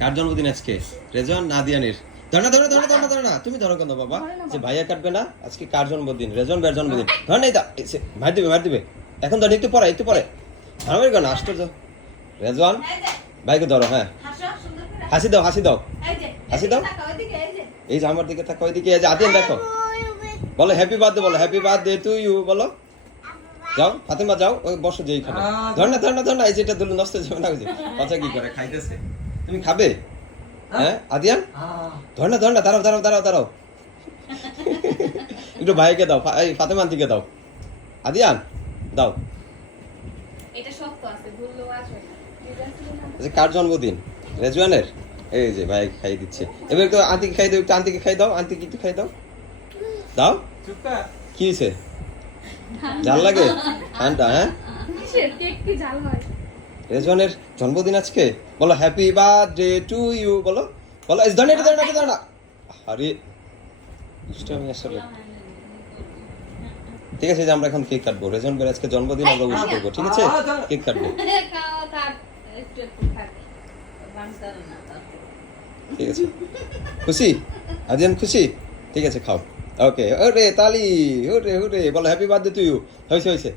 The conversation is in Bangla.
কার জন্মদিন আজকে? রেজন নাদিয়ানির ধর না ধর না ধর না ধর না ধর না। তুমি ধরো কেন বাবা? যে ভাইয়া কাটবে না আজকে কার জন্মদিন? রেজন ভাইয়ের জন্মদিন। ধর নাই মার দিবে মার দিবে। এখন ধর একটু পরে একটু পরে। আমার কেন আশ্চর্য রেজন ভাইকে ধরো হ্যাঁ। হাসি দাও হাসি দাও। হাসি দাও। এই যে। আমার দিকে থাকো ওইদিকে এই যে আদিয়ান দেখো। বলো হ্যাপি বার্থডে বলো হ্যাপি বার্থডে টু ইউ বলো। যাও ফাতেমা যাও ওই বসো যে এইখানে। ধর না ধর না ধর না এই যেটা দুলু নষ্ট হয়ে যাবে না ওই যে। কথা কি করে খাইতেছে। তুমি খাবে? হ্যাঁ। আদিয়ান? ধর না ধর না দাঁড়াও দাঁড়াও দাঁড়াও দাঁড়াও। একটু ভাইকে দাও এই ফাতেমান দিকে দাও। আদিয়ান দাও। যে কার জন্মদিন? রেজওয়ানের? এই যে ভাই খাই দিচ্ছে। এবার একটু আন্টিকে খাই দাও একটু আন্টিকে খাই দাও আন্টিকে একটু খাই দাও। দাও। কি হয়েছে জাল লাগে? ঠান্ডা হ্যাঁ? কেক কি জাল হয়? রেজওয়ানের জন্মদিন আজকে? বলো হ্যাপি বার্থডে টু ইউ বলো। বলো, এই ধরে ধরে ধরে আরে, দুষ্টামি আসলে। ঠিক আছে যে আমরা এখন কেক কাটবো। রেজন ভাইয়ের আজকে জন্মদিন, আমরা উইশ করব, ঠিক আছে? কেক কাটবো। না ঠিক আছে। খুশি? আজ আদিয়ান, খুশি? ঠিক আছে, খাও। ওকে ওরে, তালি, ওরে ওরে, বলো হ্যাপি বার্থডে টু ইউ হয়েছে হয়েছে।